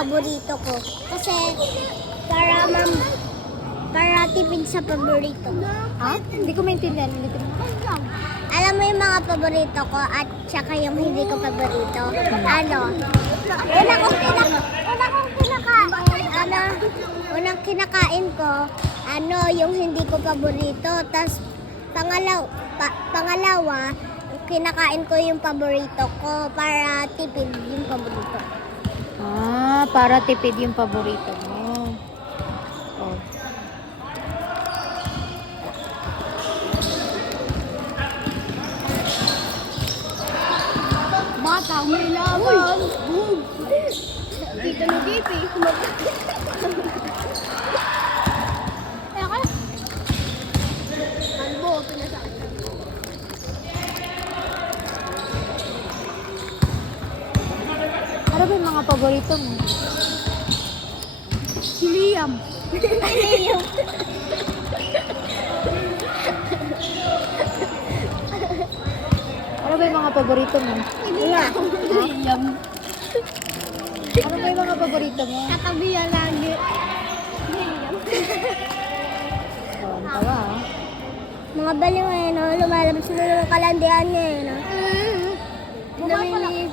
Paborito ko. Kasi para tipid sa paborito ko. Ha? Hindi ko maintindihan. Alam mo yung mga paborito ko at saka yung hindi ko paborito. Unang kinakain ko, yung hindi ko paborito. Tapos pangalawa, kinakain ko yung paborito ko para tipid yung paborito. Ah, para tipid yung paborito mo. Oh. Bata, may laban. Tito na Gipi. Kalbo, pinasabi. Ano ba yung mga paborito mo? Si Liam. Liam. Ano ba yung mga paborito mo? Liam. Ano ba yung mga paborito mo? Katabi yan lagi. Liam. Oh, ang tawa ah. Mga baliw lumalabas na ng kalandian niya Namimilig.